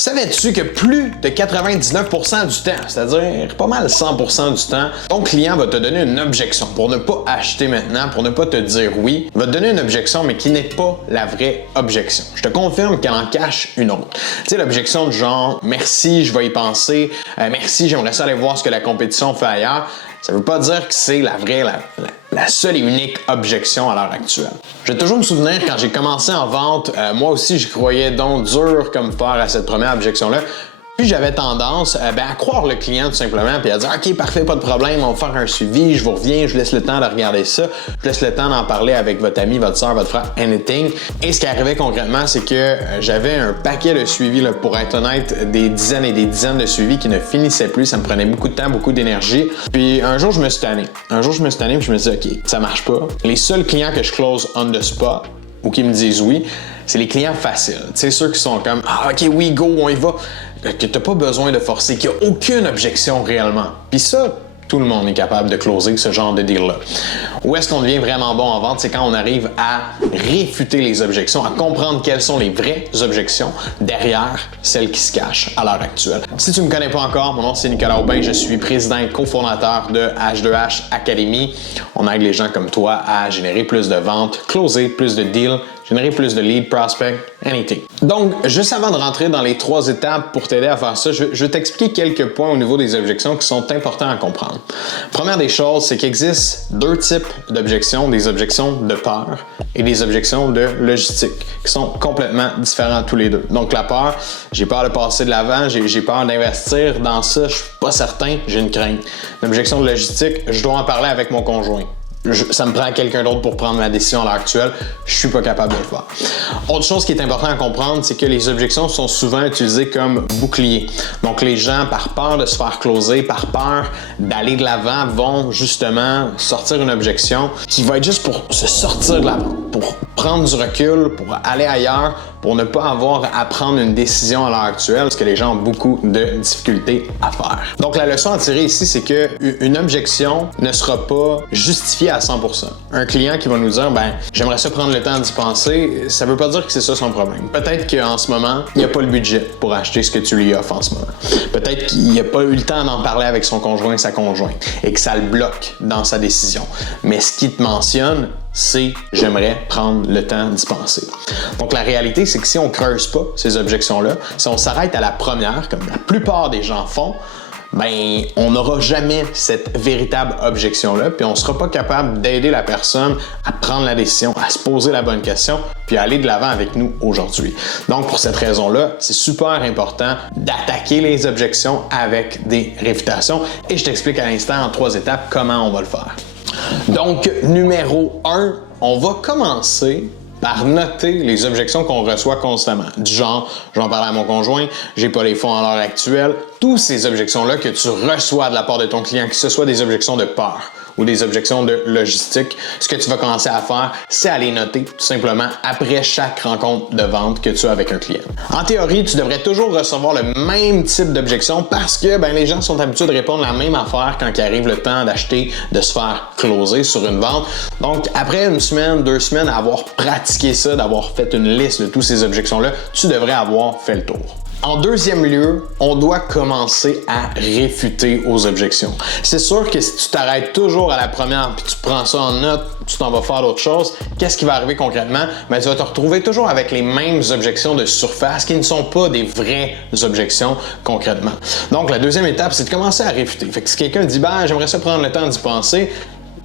Savais-tu que plus de 99% du temps, c'est-à-dire pas mal 100% du temps, ton client va te donner une objection pour ne pas acheter maintenant, pour ne pas te dire oui, il va te donner une objection mais qui n'est pas la vraie objection. Je te confirme qu'elle en cache une autre. Tu sais, l'objection de genre « merci, je vais y penser, merci, j'aimerais ça aller voir ce que la compétition fait ailleurs », ça veut pas dire que c'est la vraie, la seule et unique objection à l'heure actuelle. Je vais toujours me souvenir quand j'ai commencé en vente, moi aussi je croyais donc dur comme fer à cette première objection-là. Puis j'avais tendance à croire le client tout simplement, puis à dire « Ok, parfait, pas de problème, on va faire un suivi, je vous reviens, je vous laisse le temps de regarder ça, je vous laisse le temps d'en parler avec votre ami, votre soeur, votre frère, anything. » Et ce qui arrivait concrètement, c'est que j'avais un paquet de suivis, là, pour être honnête, des dizaines et des dizaines de suivis qui ne finissaient plus, ça me prenait beaucoup de temps, beaucoup d'énergie. Puis un jour, je me suis tanné. Puis je me suis dit « Ok, ça marche pas. » Les seuls clients que je close on the spot, ou qui me disent oui, c'est les clients faciles. Tu sais, ceux qui sont comme « Ah, ok, oui, go, on y va. » Que tu n'as pas besoin de forcer, qu'il n'y a aucune objection réellement. Puis ça, tout le monde est capable de closer ce genre de deal-là. Où est-ce qu'on devient vraiment bon en vente? C'est quand on arrive à réfuter les objections, à comprendre quelles sont les vraies objections derrière celles qui se cachent à l'heure actuelle. Si tu ne me connais pas encore, mon nom c'est Nicolas Aubin, je suis président et cofondateur de H2H Academy. On aide les gens comme toi à générer plus de ventes, closer plus de deals, générer plus de leads, prospects, anything. Donc, juste avant de rentrer dans les 3 étapes pour t'aider à faire ça, je vais t'expliquer quelques points au niveau des objections qui sont importants à comprendre. Première des choses, c'est qu'il existe 2 types d'objections, des objections de peur et des objections de logistique, qui sont complètement différents tous les deux. Donc, la peur, j'ai peur de passer de l'avant, j'ai peur d'investir dans ça, je suis pas certain, j'ai une crainte. L'objection de logistique, je dois en parler avec mon conjoint. Ça me prend quelqu'un d'autre pour prendre ma décision à l'heure actuelle, je suis pas capable de le faire. Autre chose qui est importante à comprendre, c'est que les objections sont souvent utilisées comme boucliers. Donc les gens, par peur de se faire closer, par peur d'aller de l'avant, vont justement sortir une objection qui va être juste pour se sortir de l'avant, pour prendre du recul, pour aller ailleurs, pour ne pas avoir à prendre une décision à l'heure actuelle, parce que les gens ont beaucoup de difficultés à faire. Donc la leçon à tirer ici, c'est qu'une objection ne sera pas justifiée à 100%. Un client qui va nous dire, j'aimerais ça prendre le temps d'y penser, ça veut pas dire que c'est ça son problème. Peut-être qu'en ce moment, il n'y a pas le budget pour acheter ce que tu lui offres en ce moment. Peut-être qu'il n'a pas eu le temps d'en parler avec son conjoint, sa conjointe, et que ça le bloque dans sa décision. Mais ce qu'il te mentionne, c'est « j'aimerais prendre le temps d'y penser ». Donc la réalité, c'est que si on ne creuse pas ces objections-là, si on s'arrête à la première, comme la plupart des gens font, on n'aura jamais cette véritable objection-là, puis on ne sera pas capable d'aider la personne à prendre la décision, à se poser la bonne question, puis à aller de l'avant avec nous aujourd'hui. Donc pour cette raison-là, c'est super important d'attaquer les objections avec des réfutations, et je t'explique à l'instant en 3 étapes comment on va le faire. Donc, numéro 1, on va commencer par noter les objections qu'on reçoit constamment. Du genre, j'en parlais à mon conjoint, j'ai pas les fonds à l'heure actuelle. Toutes ces objections-là que tu reçois de la part de ton client, que ce soit des objections de peur ou des objections de logistique, ce que tu vas commencer à faire, c'est à les noter tout simplement après chaque rencontre de vente que tu as avec un client. En théorie, tu devrais toujours recevoir le même type d'objection parce que les gens sont habitués de répondre la même affaire quand il arrive le temps d'acheter, de se faire closer sur une vente. Donc, après 1 semaine, 2 semaines à avoir pratiqué ça, d'avoir fait une liste de toutes ces objections-là, tu devrais avoir fait le tour. En deuxième lieu, on doit commencer à réfuter aux objections. C'est sûr que si tu t'arrêtes toujours à la première puis tu prends ça en note, tu t'en vas faire d'autres choses, qu'est-ce qui va arriver concrètement? Tu vas te retrouver toujours avec les mêmes objections de surface qui ne sont pas des vraies objections concrètement. Donc la deuxième étape, c'est de commencer à réfuter. Fait que si quelqu'un dit j'aimerais ça prendre le temps d'y penser,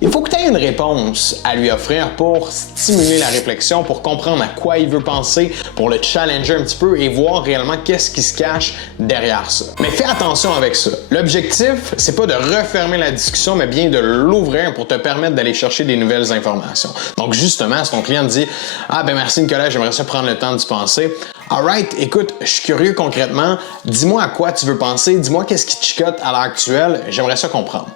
il faut que tu aies une réponse à lui offrir pour stimuler la réflexion, pour comprendre à quoi il veut penser, pour le challenger un petit peu et voir réellement qu'est-ce qui se cache derrière ça. Mais fais attention avec ça. L'objectif, c'est pas de refermer la discussion, mais bien de l'ouvrir pour te permettre d'aller chercher des nouvelles informations. Donc justement, si ton client te dit « merci Nicolas, j'aimerais ça prendre le temps d'y penser », alright, écoute, je suis curieux concrètement, dis-moi à quoi tu veux penser, dis-moi qu'est-ce qui te chicote à l'heure actuelle, j'aimerais ça comprendre.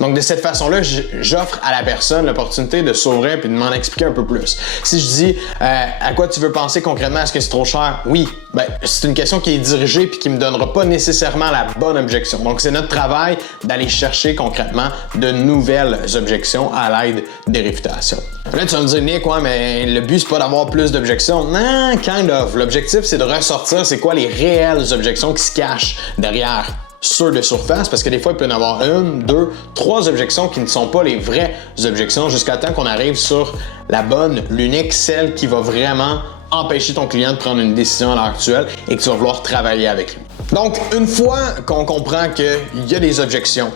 Donc, de cette façon-là, j'offre à la personne l'opportunité de s'ouvrir puis de m'en expliquer un peu plus. Si je dis à quoi tu veux penser concrètement, est-ce que c'est trop cher? Oui. Ben, c'est une question qui est dirigée puis qui me donnera pas nécessairement la bonne objection. Donc, c'est notre travail d'aller chercher concrètement de nouvelles objections à l'aide des réfutations. Là, tu vas me dire, Nick, ouais, mais le but, c'est pas d'avoir plus d'objections. Non, kind of. L'objectif, c'est de ressortir c'est quoi les réelles objections qui se cachent derrière ceux de surface, parce que des fois, il peut y en avoir une, deux, trois objections qui ne sont pas les vraies objections jusqu'à temps qu'on arrive sur la bonne, l'unique, celle qui va vraiment empêcher ton client de prendre une décision à l'heure actuelle et que tu vas vouloir travailler avec lui. Donc, une fois qu'on comprend qu'il y a des objections,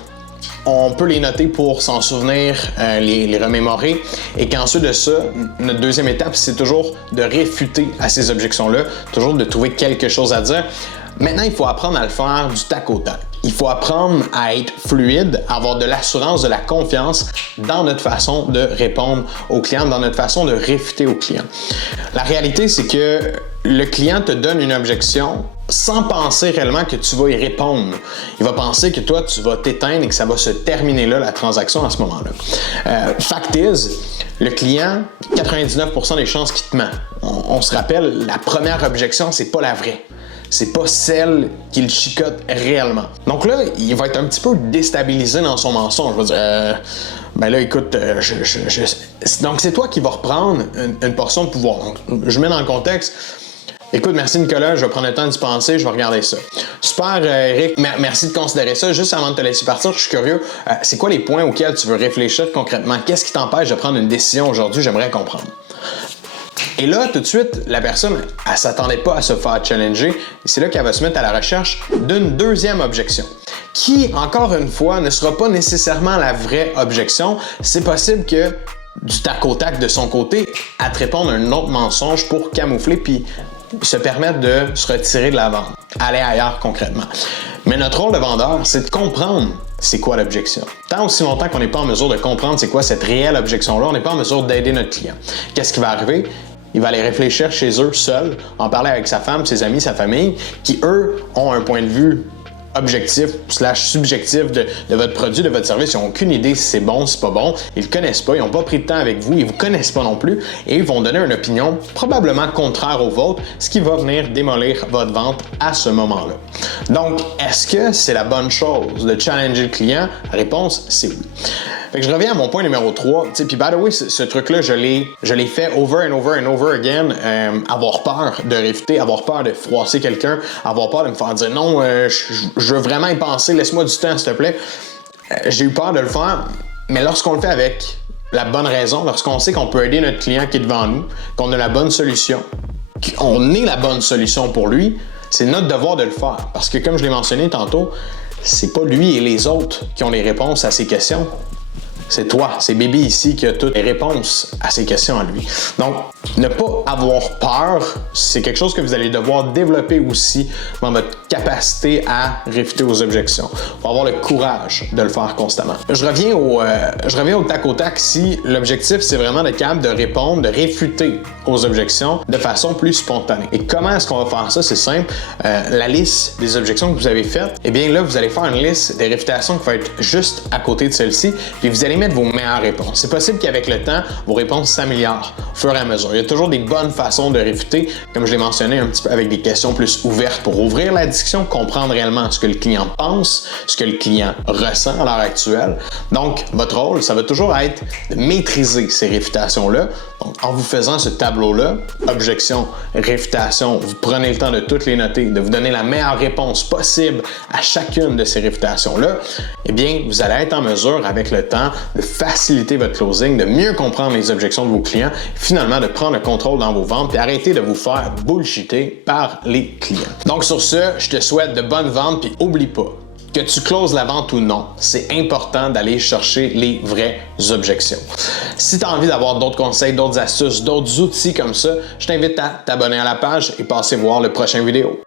on peut les noter pour s'en souvenir, les remémorer, et qu'ensuite de ça, notre deuxième étape, c'est toujours de réfuter à ces objections-là, toujours de trouver quelque chose à dire. Maintenant, il faut apprendre à le faire du tac au tac. Il faut apprendre à être fluide, à avoir de l'assurance, de la confiance dans notre façon de répondre aux clients, dans notre façon de réfuter aux clients. La réalité, c'est que le client te donne une objection sans penser réellement que tu vas y répondre. Il va penser que toi, tu vas t'éteindre et que ça va se terminer là, la transaction à ce moment-là. Fact is, le client, 99% des chances qu'il te ment. On se rappelle, la première objection, c'est pas la vraie. C'est pas celle qu'il chicote réellement. Donc là, il va être un petit peu déstabilisé dans son mensonge. Je vais dire, ben là, écoute, donc c'est toi qui vas reprendre une portion de pouvoir. Donc, je mets dans le contexte. Écoute, merci Nicolas, je vais prendre le temps d'y penser, je vais regarder ça. Super, Eric, merci de considérer ça. Juste avant de te laisser partir, je suis curieux, c'est quoi les points auxquels tu veux réfléchir concrètement? Qu'est-ce qui t'empêche de prendre une décision aujourd'hui? J'aimerais comprendre. Et là, tout de suite, la personne, elle s'attendait pas à se faire challenger. C'est là qu'elle va se mettre à la recherche d'une deuxième objection, qui, encore une fois, ne sera pas nécessairement la vraie objection. C'est possible que, du tac au tac de son côté, elle te réponde un autre mensonge pour camoufler puis se permettre de se retirer de la vente, aller ailleurs concrètement. Mais notre rôle de vendeur, c'est de comprendre c'est quoi l'objection. Tant aussi longtemps qu'on n'est pas en mesure de comprendre c'est quoi cette réelle objection-là, on n'est pas en mesure d'aider notre client. Qu'est-ce qui va arriver? Il va aller réfléchir chez eux seul, en parler avec sa femme, ses amis, sa famille, qui eux ont un point de vue objectif / subjectif de votre produit, de votre service. Ils n'ont aucune idée si c'est bon, si c'est pas bon. Ils ne le connaissent pas, ils n'ont pas pris de temps avec vous, ils ne vous connaissent pas non plus et ils vont donner une opinion probablement contraire au vôtre, ce qui va venir démolir votre vente à ce moment-là. Donc, est-ce que c'est la bonne chose de challenger le client? La réponse, c'est oui. Fait que je reviens à mon point numéro 3. Puis, by the way, ce truc-là, je l'ai fait over and over and over again. Avoir peur de réfuter, avoir peur de froisser quelqu'un, avoir peur de me faire dire non, je veux vraiment y penser, laisse-moi du temps, s'il te plaît. J'ai eu peur de le faire, mais lorsqu'on le fait avec la bonne raison, lorsqu'on sait qu'on peut aider notre client qui est devant nous, qu'on a la bonne solution, qu'on est la bonne solution pour lui, c'est notre devoir de le faire. Parce que, comme je l'ai mentionné tantôt, c'est pas lui et les autres qui ont les réponses à ces questions. C'est toi, c'est Bébé ici qui a toutes les réponses à ces questions à lui. Donc, ne pas avoir peur, c'est quelque chose que vous allez devoir développer aussi dans votre capacité à réfuter aux objections. Il faut avoir le courage de le faire constamment. Je reviens au tac au tac ici. L'objectif, c'est vraiment d'être capable de répondre, de réfuter aux objections de façon plus spontanée. Et comment est-ce qu'on va faire ça? C'est simple. La liste des objections que vous avez faites, eh bien là, vous allez faire une liste des réfutations qui va être juste à côté de celle-ci, puis vous allez mettre vos meilleures réponses. C'est possible qu'avec le temps, vos réponses s'améliorent au fur et à mesure. Il y a toujours des bonnes façons de réfuter, comme je l'ai mentionné un petit peu avec des questions plus ouvertes pour ouvrir la discussion, comprendre réellement ce que le client pense, ce que le client ressent à l'heure actuelle. Donc, votre rôle, ça va toujours être de maîtriser ces réfutations-là. Donc, en vous faisant ce tableau-là, objection, réfutation, vous prenez le temps de toutes les noter, de vous donner la meilleure réponse possible à chacune de ces réfutations-là, eh bien, vous allez être en mesure, avec le temps, de faciliter votre closing, de mieux comprendre les objections de vos clients, finalement de prendre le contrôle dans vos ventes et arrêter de vous faire bullshiter par les clients. Donc sur ce, je te souhaite de bonnes ventes puis oublie pas, que tu closes la vente ou non, c'est important d'aller chercher les vraies objections. Si tu as envie d'avoir d'autres conseils, d'autres astuces, d'autres outils comme ça, je t'invite à t'abonner à la page et passer voir le prochain vidéo.